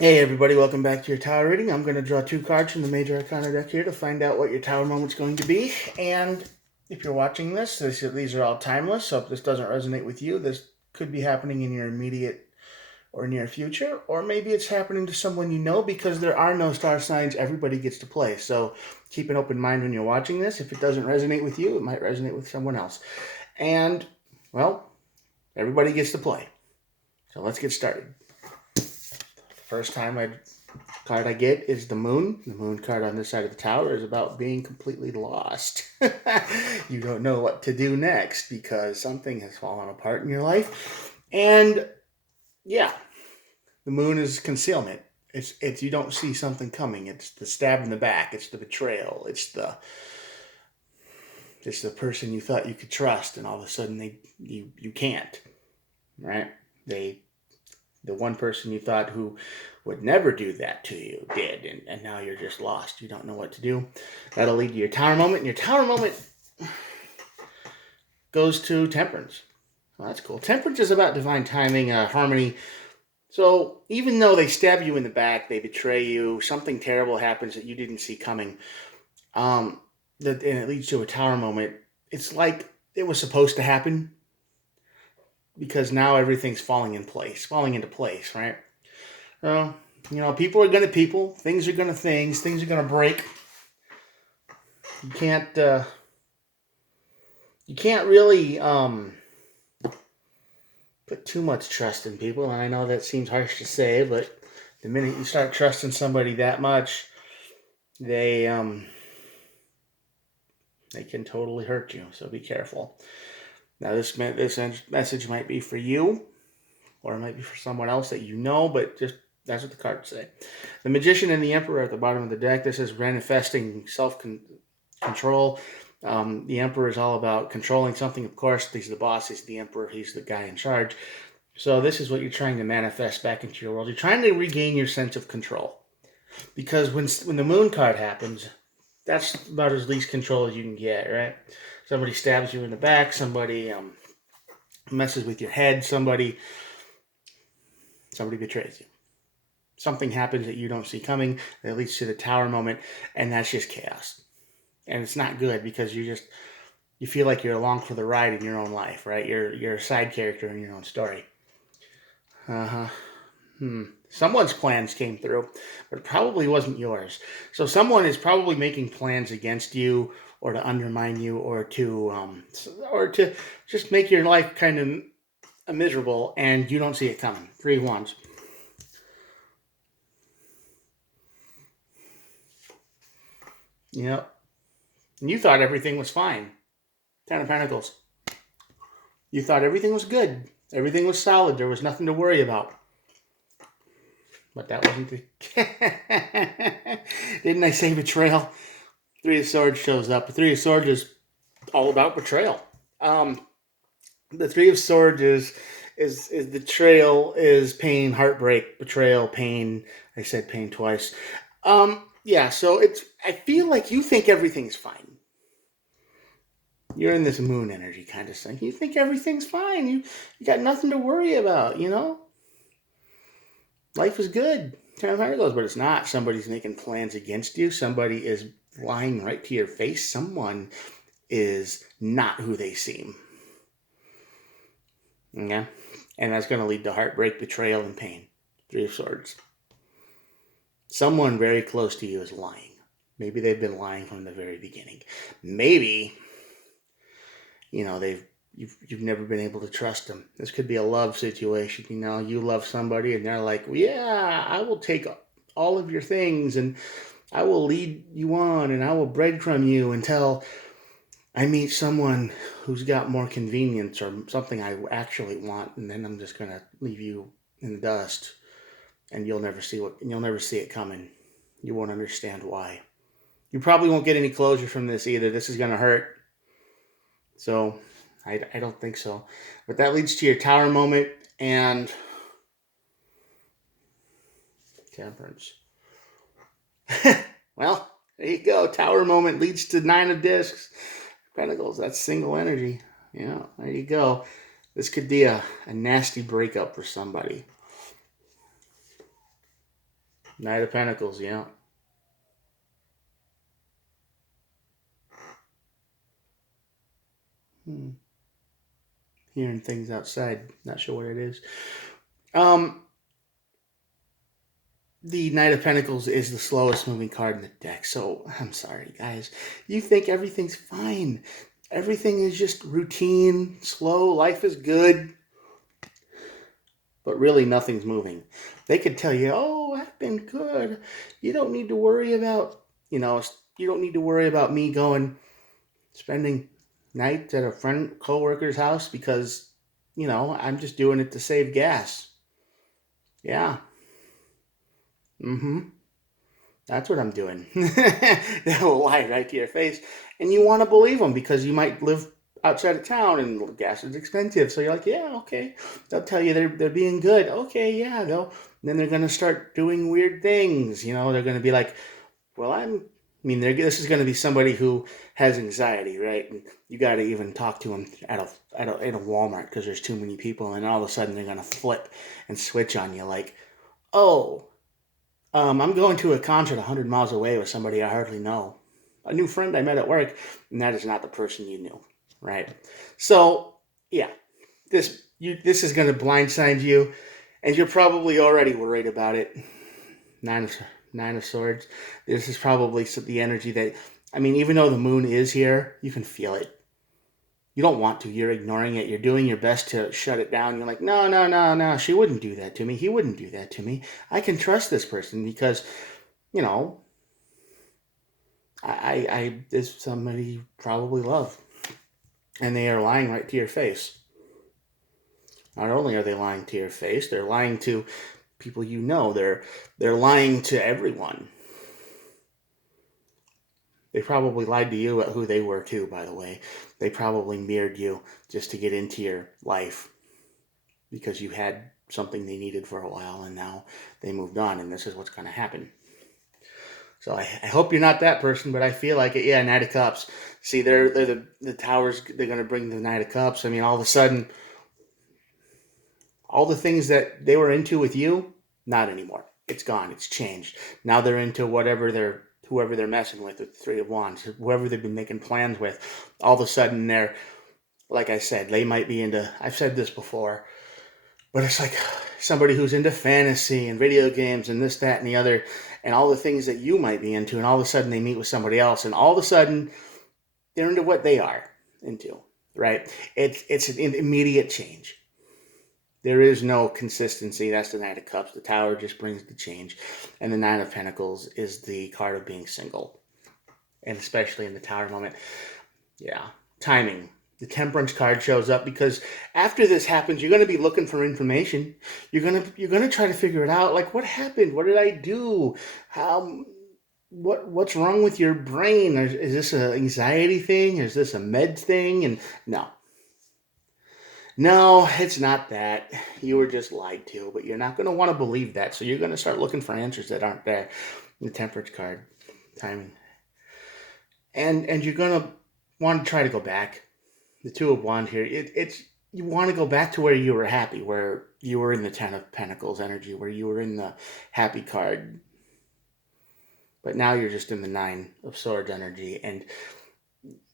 Hey everybody, welcome back to your tower reading. I'm going to draw two cards from the Major Arcana deck here to find out what your tower moment's going to be. And if you're watching these are all timeless, so if this doesn't resonate with you, this could be happening in your immediate or near future, or maybe it's happening to someone you know because there are no star signs everybody gets to play. So keep an open mind when you're watching this. If it doesn't resonate with you, it might resonate with someone else. And, well, everybody gets to play. So let's get started. First card I get is the moon. The moon card on this side of the tower is about being completely lost. You don't know what to do next because something has fallen apart in your life. And yeah, the moon is concealment. It's you don't see something coming. It's the stab in the back. It's the betrayal. It's the person you thought you could trust, and all of a sudden you can't. Right? They the one person you thought who would never do that to you did, and now you're just lost. You don't know what to do. That'll lead to your tower moment, and your tower moment goes to temperance. Well, that's cool. Temperance is about divine timing, harmony. So even though they stab you in the back, they betray you, something terrible happens that you didn't see coming, um, and it leads to a tower moment. It's like it was supposed to happen because now everything's falling into place, right? So, people are going to people, things are going to things are going to break. You can't really put too much trust in people, and I know that seems harsh to say, but the minute you start trusting somebody that much, they they can totally hurt you. So be careful. Now, this message might be for you, or it might be for someone else that you know, but just that's what the cards say. The Magician and the Emperor at the bottom of the deck. This is manifesting self-control. The Emperor is all about controlling something. Of course, he's the boss. He's the Emperor. He's the guy in charge. So this is what you're trying to manifest back into your world. You're trying to regain your sense of control. Because when the Moon card happens, that's about as least control as you can get, right? Somebody stabs you in the back. Somebody messes with your head. Somebody betrays you. Something happens that you don't see coming that leads to the tower moment, and that's just chaos. And it's not good because you feel like you're along for the ride in your own life, right? You're a side character in your own story. Uh-huh. Someone's plans came through, but it probably wasn't yours. So someone is probably making plans against you, or to undermine you, or to just make your life kind of miserable, and you don't see it coming. Three wands. Yep. And you thought everything was fine. Ten of Pentacles. You thought everything was good. Everything was solid. There was nothing to worry about. But that wasn't the... Didn't I say betrayal? Three of Swords shows up. The Three of Swords is all about betrayal. The Three of Swords is betrayal, is pain, heartbreak, betrayal, pain. I said pain twice. Yeah, so I feel like you think everything's fine. You're in this moon energy kind of thing. You think everything's fine. You got nothing to worry about, Life is good. Ten of Pentacles, but it's not. Somebody's making plans against you. Somebody is lying right to your face. Someone is not who they seem. Yeah? And that's going to lead to heartbreak, betrayal, and pain. Three of Swords. Someone very close to you is lying. Maybe they've been lying from the very beginning. Maybe, you've never been able to trust them. This could be a love situation. You love somebody and they're like, well, yeah, I will take all of your things and I will lead you on and I will breadcrumb you until I meet someone who's got more convenience or something I actually want, and then I'm just gonna leave you in the dust, and you'll never see it coming. You won't understand why. You probably won't get any closure from this either. This is gonna hurt. So I don't think so. But that leads to your tower moment and temperance. Well, there you go. Tower moment leads to Nine of Discs. Pentacles, that's single energy. Yeah, there you go. This could be a nasty breakup for somebody. Knight of Pentacles, yeah. Hmm. Hearing things outside. Not sure what it is. Um, the Knight of Pentacles is the slowest moving card in the deck. So I'm sorry, guys. You think everything's fine. Everything is just routine, slow, life is good, but really nothing's moving. They could tell you, oh, I've been good. You don't need to worry about, you don't need to worry about me spending nights at a co-worker's house because, I'm just doing it to save gas. Yeah. Mm-hmm. That's what I'm doing. They'll lie right to your face. And you want to believe them because you might live outside of town and gas is expensive. So you're like, yeah, okay. They'll tell you they're being good. Okay, yeah, then they're going to start doing weird things. They're going to be like, well, this is going to be somebody who has anxiety, right? And you got to even talk to them at a Walmart because there's too many people. And all of a sudden they're going to flip and switch on you like, oh, I'm going to a concert 100 miles away with somebody I hardly know. A new friend I met at work, and that is not the person you knew, right? So, yeah, this is going to blindside you, and you're probably already worried about it. Nine of, Nine of Swords. This is probably the energy that, even though the moon is here, you can feel it. You don't want to. You're ignoring it. You're doing your best to shut it down. You're like, no, no, no, no. She wouldn't do that to me. He wouldn't do that to me. I can trust this person because, you know, I is somebody you probably love, and they are lying right to your face. Not only are they lying to your face, they're lying to people you know. They're lying to everyone. They probably lied to you at who they were too. By the way, they probably mirrored you just to get into your life because you had something they needed for a while, and now they moved on, and this is what's going to happen. So I hope you're not that person, but I feel like it. Yeah, Knight of Cups. See, they're the towers. They're going to bring the Knight of Cups. All of a sudden, all the things that they were into with you, not anymore. It's gone. It's changed. Now they're into whoever they're messing with the Three of Wands, whoever they've been making plans with. All of a sudden, they're like I said, they might be into. I've said this before, but it's like somebody who's into fantasy and video games and this, that, and the other, and all the things that you might be into, and all of a sudden they meet with somebody else, and all of a sudden they're into what they are into, right? It's an immediate change. There is no consistency. That's the Knight of Cups. The Tower just brings the change, and the Nine of Pentacles is the card of being single, and especially in the Tower moment, yeah, timing. The Temperance card shows up because after this happens, you're going to be looking for information. You're gonna try to figure it out. Like, what happened? What did I do? How? What's wrong with your brain? Is this an anxiety thing? Is this a med thing? And no, it's not that. You were just lied to, but you're not going to want to believe that. So you're going to start looking for answers that aren't there. The Temperance card, timing, and you're going to want to try to go back. The Two of Wands here. It's you want to go back to where you were happy, where you were in the Ten of Pentacles energy, where you were in the happy card. But now you're just in the Nine of Swords energy, and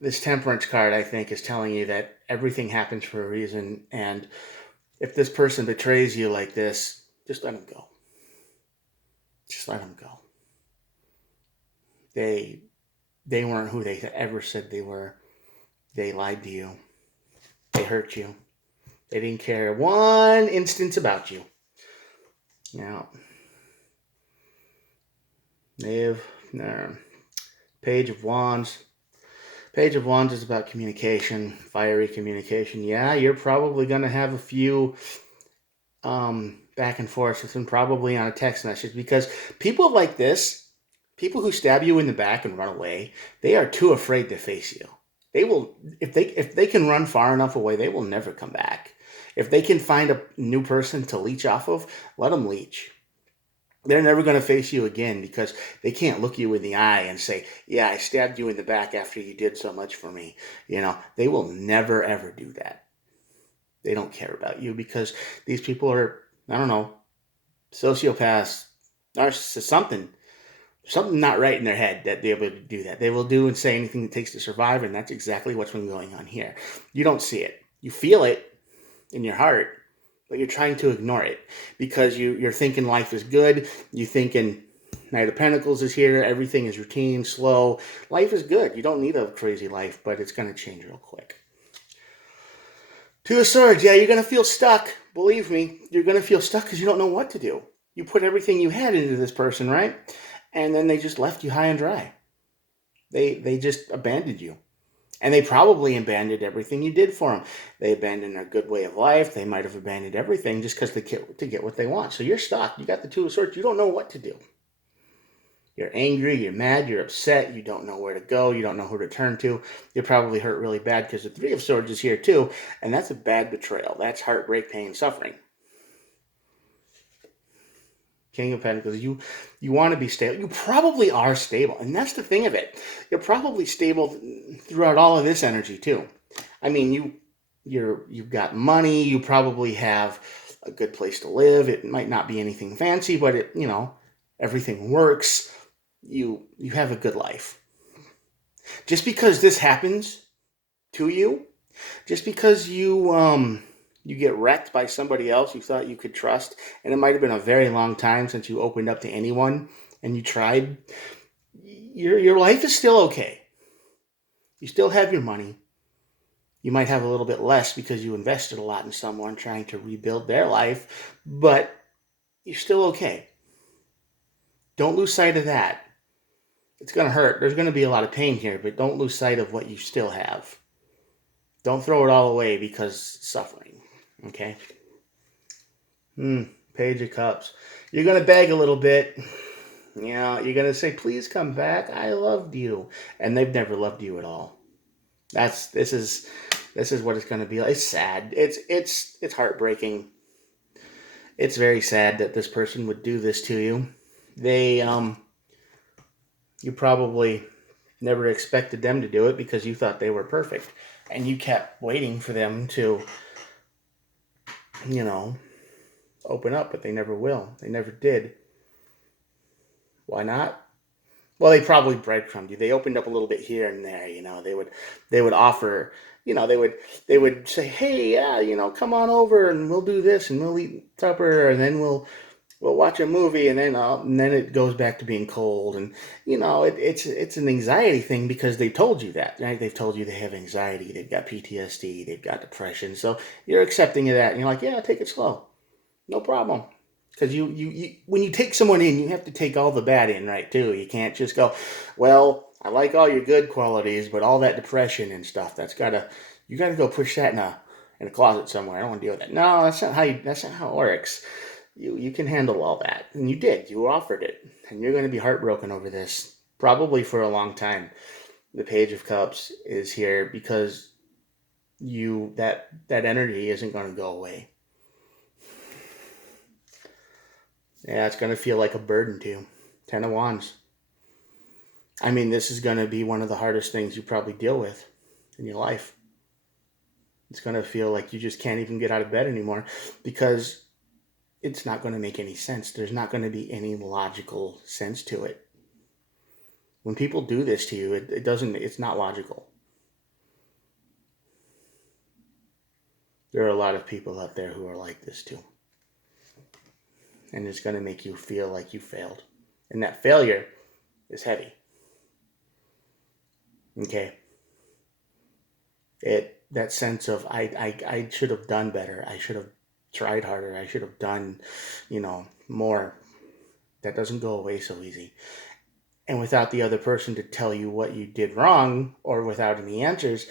this Temperance card, I think, is telling you that everything happens for a reason, and if this person betrays you like this, just let them go. Just let them go. They weren't who they ever said they were. They lied to you. They hurt you. They didn't care one instance about you. Now, Page of Wands. Page of Wands is about communication, fiery communication. Yeah, you're probably going to have a few back and forth with them, probably on a text message, because people like this, people who stab you in the back and run away, they are too afraid to face you. They will, if they can run far enough away, they will never come back. If they can find a new person to leech off of, let them leech. They're never going to face you again because they can't look you in the eye and say, yeah, I stabbed you in the back after you did so much for me. They will never, ever do that. They don't care about you because these people are, I don't know, sociopaths, Narcissists, something not right in their head that they're able to do that. They will do and say anything it takes to survive, and that's exactly what's been going on here. You don't see it. You feel it in your heart, but you're trying to ignore it because you're thinking life is good. You're thinking Knight of Pentacles is here. Everything is routine, slow. Life is good. You don't need a crazy life, but it's going to change real quick. Two of Swords. Yeah, you're going to feel stuck. Believe me, you're going to feel stuck because you don't know what to do. You put everything you had into this person, right? And then they just left you high and dry. They just abandoned you. And they probably abandoned everything you did for them. They abandoned a good way of life. They might have abandoned everything just because to get what they want. So you're stuck. You got the Two of Swords. You don't know what to do. You're angry, you're mad, you're upset, you don't know where to go, you don't know who to turn to. You're probably hurt really bad because the Three of Swords is here too, and that's a bad betrayal. That's heartbreak, pain, suffering. King of Pentacles, you want to be stable. You probably are stable, and that's the thing of it. You're probably stable throughout all of this energy too. I mean, you've got money, you probably have a good place to live. It might not be anything fancy, but everything works. You have a good life. Just because this happens to you, just because you get wrecked by somebody else you thought you could trust, and it might have been a very long time since you opened up to anyone and you tried, your life is still okay. You still have your money. You might have a little bit less because you invested a lot in someone trying to rebuild their life, but you're still okay. Don't lose sight of that. It's going to hurt. There's going to be a lot of pain here, but don't lose sight of what you still have. Don't throw it all away because suffering. Okay? Page of Cups. You're going to beg a little bit. You're going to say, please come back. I loved you. And they've never loved you at all. This is what it's going to be like. It's sad. It's heartbreaking. It's very sad that this person would do this to you. You probably never expected them to do it because you thought they were perfect. And you kept waiting for them to, open up, but they never will. They never did. Why not? Well, they probably breadcrumbed you. They opened up a little bit here and there. They would offer. They would say, hey, yeah, come on over and we'll do this and we'll eat supper and then we'll watch a movie and then it goes back to being cold and it's an anxiety thing because they told you that, right? They've told you they have anxiety, they've got PTSD, they've got depression, so you're accepting of that and you're like, yeah, take it slow, no problem. Because you when you take someone in, you have to take all the bad in, right, too. You can't just go, well, I like all your good qualities, but all that depression and stuff, you gotta go push that in a closet somewhere. I don't want to deal with that. No, that's not how it works. You can handle all that. And you did. You offered it. And you're going to be heartbroken over this, probably for a long time. The Page of Cups is here because that energy isn't going to go away. Yeah, it's going to feel like a burden to you. 10 of Wands. I mean, this is going to be one of the hardest things you probably deal with in your life. It's going to feel like you just can't even get out of bed anymore because it's not going to make any sense. There's not going to be any logical sense to it. When people do this to you, it's not logical. There are a lot of people out there who are like this too. And it's going to make you feel like you failed. And that failure is heavy. Okay. That sense of I should have done better. I should have tried harder. I should have done, more. That doesn't go away so easy. And without the other person to tell you what you did wrong or without any answers,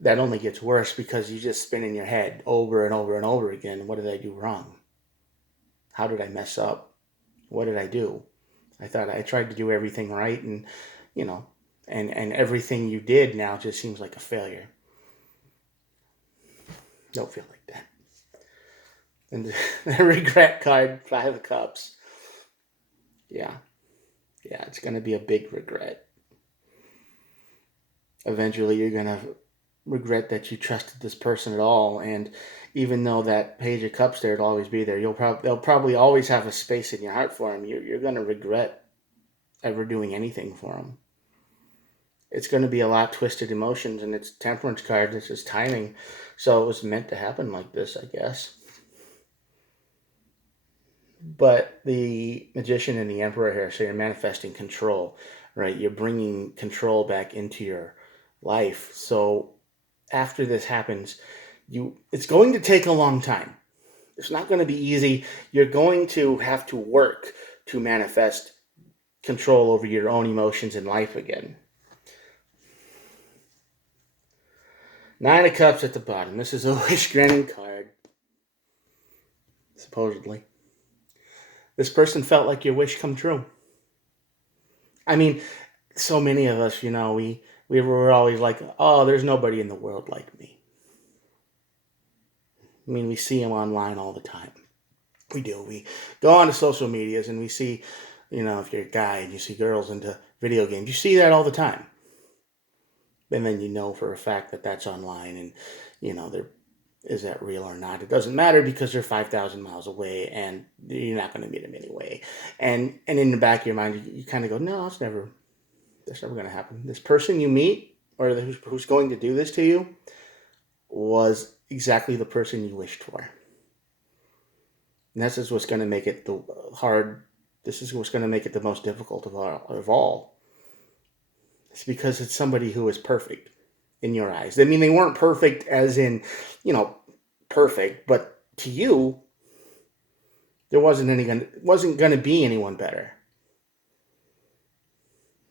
that only gets worse because you just spin in your head over and over and over again. What did I do wrong? How did I mess up? What did I do? I thought I tried to do everything right and, and everything you did now just seems like a failure. Don't feel like that. And the regret card, 5 of Cups. Yeah, it's going to be a big regret. Eventually, you're going to regret that you trusted this person at all. And even though that Page of Cups there will always be there, they'll probably always have a space in your heart for them. You're going to regret ever doing anything for them. It's going to be a lot of twisted emotions, and it's Temperance card. This is timing, so it was meant to happen like this, I guess. But the Magician and the Emperor here, so you're manifesting control, right? You're bringing control back into your life. So after this happens, it's going to take a long time. It's not going to be easy. You're going to have to work to manifest control over your own emotions in life again. Nine of Cups at the bottom. This is a wish-granting card, supposedly. This person felt like your wish come true. I mean, so many of us, we were always like, oh, there's nobody in the world like me. I mean, we see them online all the time. We do. We go on to social medias and we see, if you're a guy and you see girls into video games, you see that all the time. And then you know for a fact that that's online and, is that real or not? It doesn't matter because they're 5,000 miles away and you're not going to meet them anyway. And in the back of your mind, you kind of go, no, that's never going to happen. This person you meet or who's going to do this to you was exactly the person you wished for. And this is what's going to make it this is what's going to make it the most difficult of all. It's because it's somebody who is perfect in your eyes. I mean, they weren't perfect as in, perfect, but to you, there wasn't going to be anyone better.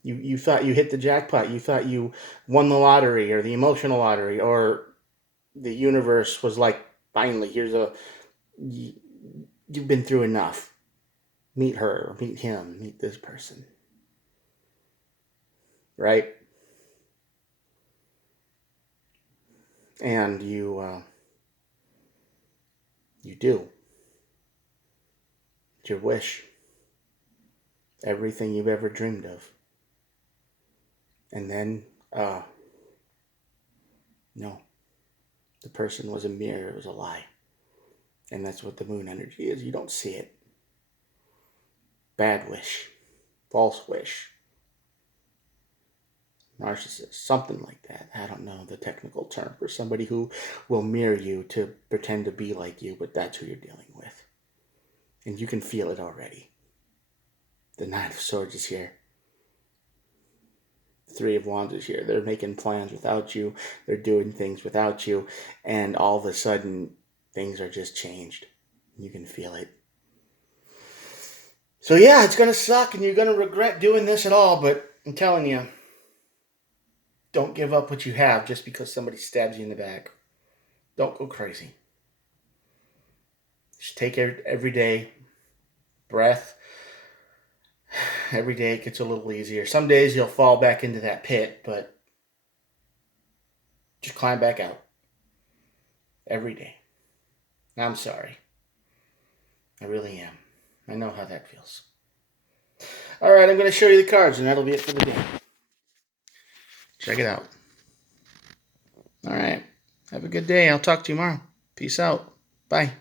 You thought you hit the jackpot. You thought you won the lottery or the emotional lottery, or the universe was like, finally, you've been through enough. Meet her, meet him, meet this person. Right? And you do. It's your wish. Everything you've ever dreamed of. And then, no. The person was a mirror. It was a lie. And that's what the moon energy is. You don't see it. Bad wish. False wish. Narcissist. Something like that. I don't know the technical term for somebody who will mirror you to pretend to be like you, but that's who you're dealing with. And you can feel it already. The Nine of Swords is here. Three of Wands is here. They're making plans without you. They're doing things without you. And all of a sudden, things are just changed. You can feel it. So yeah, it's going to suck and you're going to regret doing this at all. But I'm telling you, don't give up what you have just because somebody stabs you in the back. Don't go crazy. Just take every day, breath. Every day it gets a little easier. Some days you'll fall back into that pit, but just climb back out. Every day. I'm sorry. I really am. I know how that feels. Alright, I'm going to show you the cards, and that'll be it for the day. Check it out. Alright. Have a good day. I'll talk to you tomorrow. Peace out. Bye.